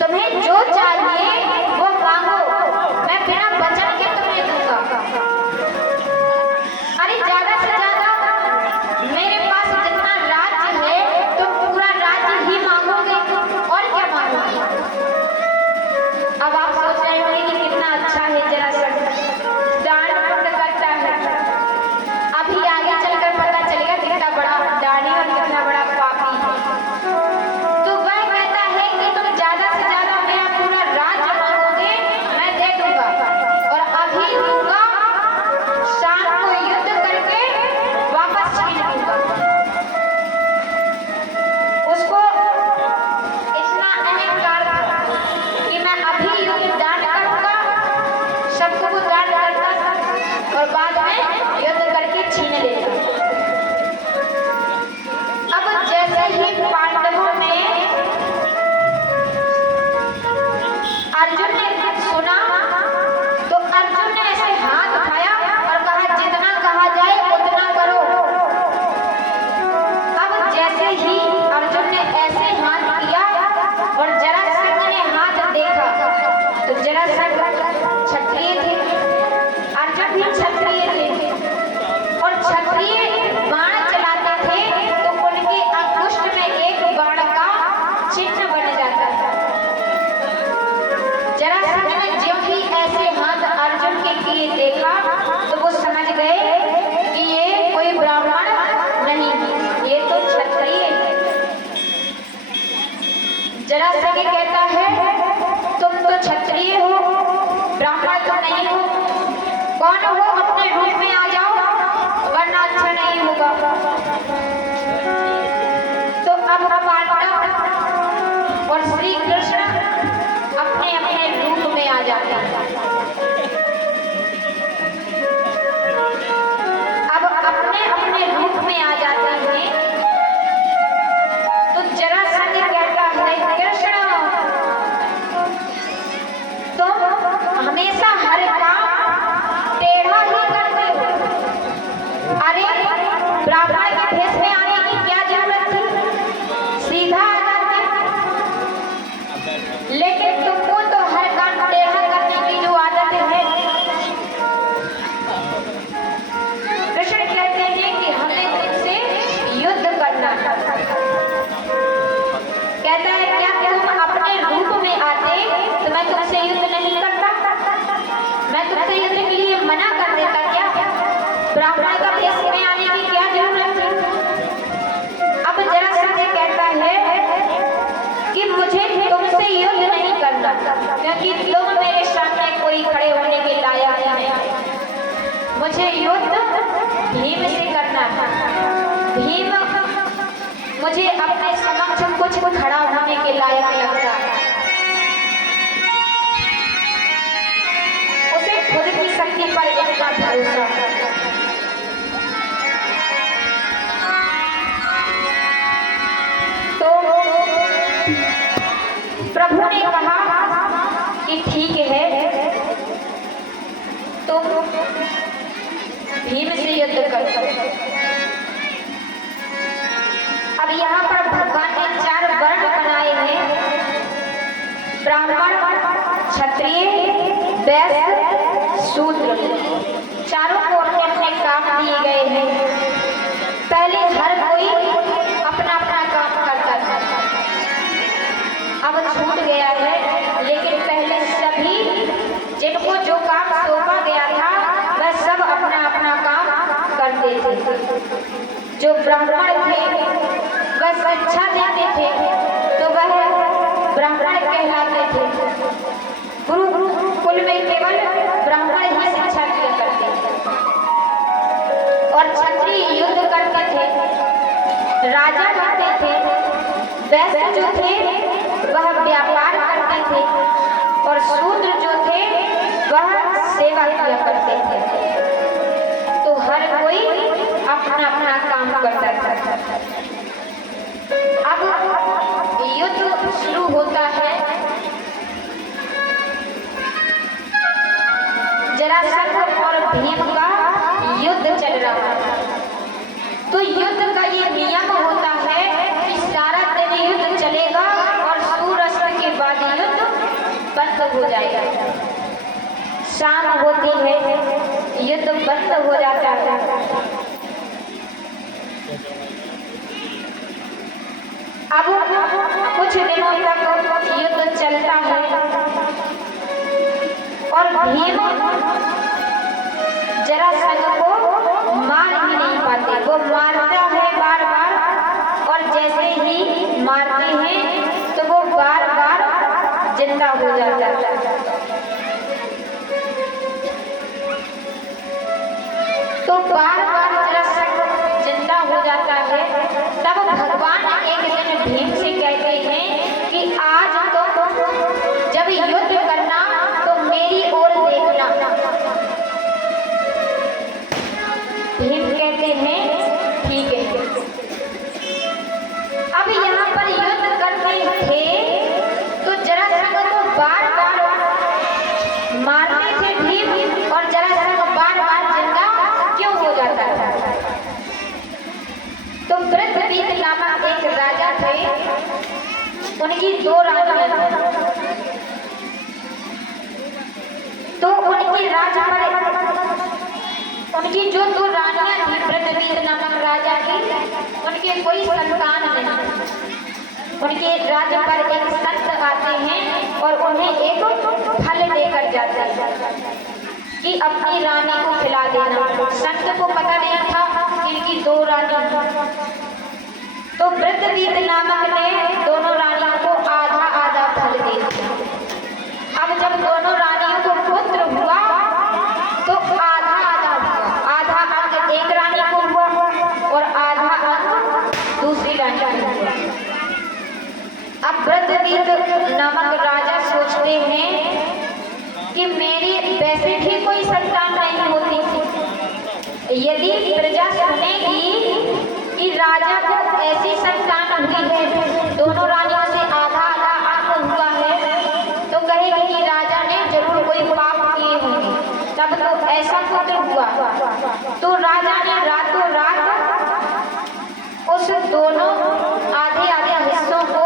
तुम्हें जो चाहिए वो मांगो, मैं बिना वचन के तुम्हें दूंगा। अरे ज्यादा से ज्यादा मेरे पास जितना राज्य है तुम पूरा राज्य ही मांगोगे और क्या मांगोगे। अब आप सोच रहे होंगे कि कितना अच्छा है जरासंध, दान पुण्य करता है। अभी आगे चलकर पता चलेगा कितना बड़ा दानी और कितना बड़ा पापी है। तो वह कहता है कि तुम ज्यादा से ज्यादा मेरा पूरा राज्य मांगोगे, मैं दे दूंगा और अभी दूंगा, शाम को युद्ध करके वापस छीन लूंगा। उसको इतना अहंकार था कि मैं अभी युद्ध दान करूंगा, सबको दान करता और बाद में युद्ध करके छीन लेता। अब जैसे ही पांडवों में अर्जुन ने सुना तो अर्जुन ने ऐसे हाथ उठाया और कहा जितना कहा जाए उतना करो। अब जैसे ही अर्जुन ने ऐसे हाथ किया और जरासंध ने हाथ देखा तो जरासंध क्षत्रिय थे, अर्जुन भी क्षत्रिय थे और क्षत्रिय बाण चलाते थे तो उनके अंगुष्ठ में एक बाण का चिन्ह बन जाता था। जरासंध ने जो ही ऐसे हाथ अर्जुन के किए देखा तो वो समझ गए कि ये कोई ब्राह्मण नहीं, ये तो क्षत्रिय है। जरासंध कहता है तुम तो क्षत्रिय हो, ब्राह्मण तो नहीं हो, कौन हो अपने रूप में आ जाओ वरना अच्छा नहीं होगा। तो अब पांडव और श्री कृष्ण अपने अपने रूप में आ जाते हैं। अब अपने अपने रूप में आ जाते हैं तो जरासंध कहता है कृष्ण तुम हमेशा हर काम टेढ़ा ही करते हो। अरे ब्राह्मण के भेष में आने की क्या जरूरत थी, सीधा आ जाते। लेकिन तुमको तो हर काम टेढ़ा करने की जो आदत है। कृष्ण कहते हैं कि हमें तुमसे युद्ध करना है। कहता है क्या तुम अपने रूप में आते तो मैं तुमसे युद्ध नहीं करता, मैं तुमसे युद्ध के लिए मना कर देता क्या, ब्राह्मण का भेष में आने की क्या जरूरत थी। अब जरासंध कहता है कि मुझे तुमसे युद्ध नहीं करना क्योंकि तुम मेरे सामने कोई खड़े होने के लायक नहीं, मुझे युद्ध भीम से करना है। भीम मुझे अपने समक्ष कुछ खड़ा होने के लायक लगता है, उसे खुद की शक्ति पर इतना भरोसा है। तो प्रभु ने कहा कि ठीक है तुम भीम से युद्ध करो। अब यहाँ पर भगवान ने 4 वर्ण बनाए हैं ब्राह्मण, क्षत्रिय, वैश्य, शूद्र चारों को अपने अपने काम दिए गए हैं। पहले हर कोई अपना अपना काम करता था, अब छूट गया है। लेकिन पहले सभी जिनको जो काम सौंपा गया था वह सब अपना अपना काम करते थे। जो ब्राह्मण थे वह शिक्षा देते थे तो वह ब्राह्मण कहलाते थे। गुरुकुल में केवल ब्राह्मण ही शिक्षा दिया करते थे। और क्षत्रिय युद्ध करते थे, राजा बनते थे। वैश्य जो थे वह व्यापार करते थे और शूद्र जो थे वह सेवा किया करते थे। तो हर कोई अपना अपना काम करता था। अब युद्ध शुरू होता है। जरासंध और भीम का युद्ध चल रहा है। तो युद्ध का ये नियम होता है कि सारा दिन युद्ध चलेगा और सूर्यास्त के बाद युद्ध बंद हो जाएगा। शाम होती है, युद्ध बंद हो जाता है। अब कुछ दिनों तक युद्ध चलता है और भीम जरासंध को मार ही नहीं पाते। वो मारता है बार बार और जैसे ही मारते हैं तो वो बार बार जिंदा हो जाता है। तो बार बार जरासंध जिंदा हो जाता है। तब भगवान एक दिन भीम से कहते हैं कि आज तो जब युद्ध करना तो मेरी ओर देखना। भीम कहते हैं ठीक है। अब यहाँ पर युद्ध करते थे तो जरासंध को बार बार मारते थे भीम और जरासंध बार बार जिंदा क्यों हो जाता था। तो वृत्रवीत नामक एक राजा थे, उनकी दो रानियां थी। तो उनके राज पर उनकी जो दो रानियां थी वृत्रवीत नामक राजा की, उनके कोई संतान नहीं। उनके राज्य पर एक संत आते हैं और उन्हें एक फल देकर जाते हैं कि अपनी रानी को खिला देना। संत को पता नहीं था कि इनकी दो रानी। तो वृत्रवीत नामक ने दोनों रानियों को आधा आधा फल दे दिया। अब जब दोनों रानियों को पुत्र हुआ तो आधा आधा हुआ। आधा अंग एक रानी को हुआ और आधा अंग दूसरी रानी को हुआ। अब वृत्रवीत नामक राजा सोचते हैं कि मेरी वैसे भी कोई संतान नहीं होती। यदि प्रजा सुनेगी कि राजा को ऐसी संतान हुई है, दोनों रानियों से आधा आधा अंग हुआ है, तो कहेगी कि राजा ने जरूर कोई पाप किए होंगे तब तो ऐसा पुत्र हुआ। तो राजा ने रातों रात उस दोनों आधे आधे हिस्सों को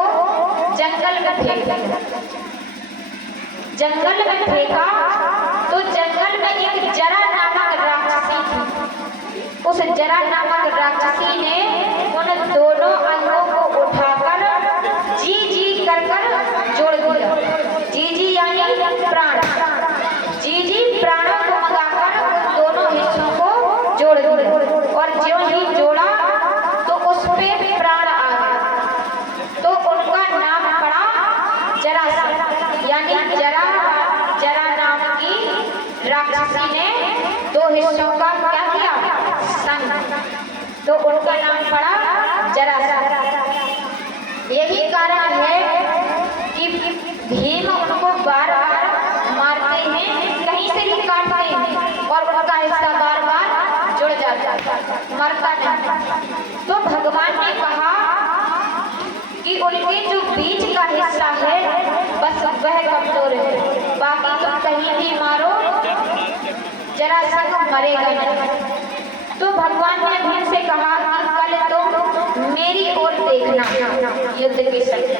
जंगल में फेंक दिया। जंगल में फेंका तो जंगल में एक जरा नामक राक्षसी थी। उस जरा नामक राक्षसी ने उन दोनों अंगों को उठाकर जी जी कर जोड़ दिया। जी जी यानी प्राण। जी जी प्राणों को मंगाकर उन दोनों हिस्सों को जोड़ दिया और ज्यों ही जोड़ा तो उस पे प्राण आ गया। तो उनका नाम पड़ा जरासंध। यानी जरा नाम की राक्षसी ने दो हिस्सों का क्या किया, संग। तो उनका नाम पड़ा जरासंध। यही कारण है कि भीम उनको बार बार मारते हैं, कहीं से भी काटते हैं और उनका हिस्सा बार बार जुड़ जाता है, मरता नहीं। तो भगवान ने कहा कि उनके जो बीच का हिस्सा है बस वह कमजोर है, बाकी तुम कहीं भी मारो जरासंध मरेगा नहीं। तो भगवान ने भीम से कहा कि कल तुम मेरी ओर देखना युद्ध के समय।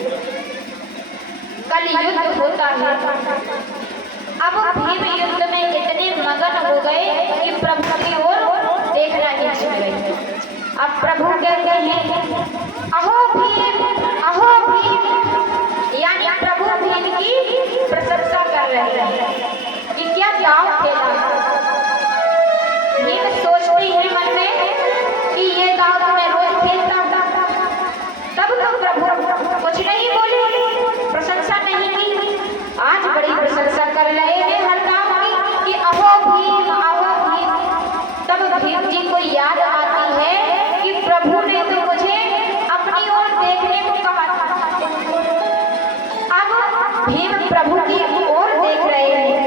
कल युद्ध होता है। अब भीम युद्ध में इतने मगन हो गए कि प्रभु की ओर देखना ही छूट गए। अब प्रभु कहते हैं अहो भीम, अहो भीम, यानी प्रभु भीम की प्रशंसा कर रहे हैं कि क्या दांव खेला। भीम सोचते हैं मन में कि ये दांव तो मैं रोज खेलता हूं। तब तो प्रभु कुछ नहीं बोले, प्रशंसा नहीं की। आज बड़ी प्रशंसा कर रहे हैं हर काम की कि अहो भीम, अहो भीम। तब भीम जी को याद आती है कि प्रभु ने तो मुझे अपनी ओर देखने को कहा था। अब भीम प्रभु की ओर देख रहे हैं।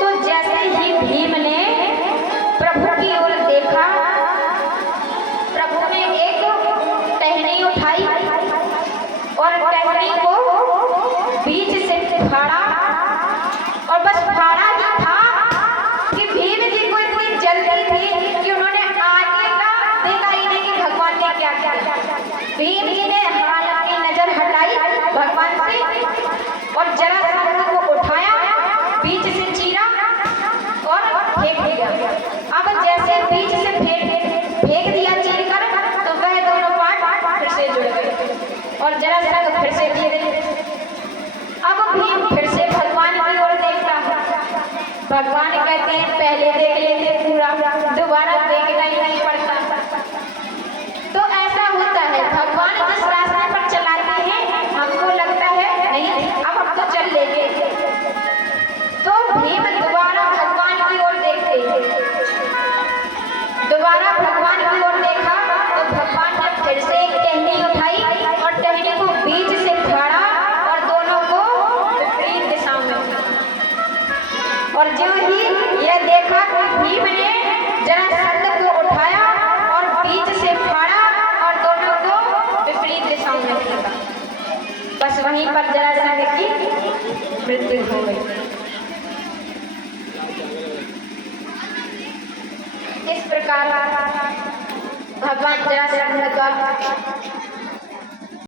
तो जैसे ही भीम ने प्रभु की ओर देखा, प्रभु ने एक टहनी उठाई और टहनी को बीच से फाड़ा, और बस फाड़ा ही था कि भीम जी को इतनी जल्दी थी कि उन्होंने आगे का देखा ही नहीं कि भगवान ने क्या किया। भीम जी ने हालांकि नजर हटाई भगवान से और जरासंध को उठाया, बीच से चीरा और फेंक दिया। अब जैसे बीच से फेंक दिया चीर कर, तो वह दोनों पार्ट फिर से जुड़ गए और जरासंध फिर से गिर गए। अब भीम फिर से भगवान की ओर देखता है। भगवान कहते हैं पहले देख लेते पूरा, दोबारा देखना ही नहीं पड़ता। तो ऐसा होता है, भगवान जिस रास्ते पर चलाते हैं हमको लगता है नहीं अब हम तो चल लेंगे, तो भीम दोबारा भगवान की ओर देखते हैं। दोबारा भगवान की ओर देखा तो भगवान ने फिर से एक टहनी उठाई और टहनी को बीच से फाड़ा और दोनों को विपरीत दिशा में। और जो ही यह देखा कि भीम ने जरासंध को उठाया और बीच से फाड़ा और दोनों को विपरीत दिशा में फेंका, बस वहीं पर जरासंध की मृत्यु हो गई। इस प्रकार भगवान जरासंध का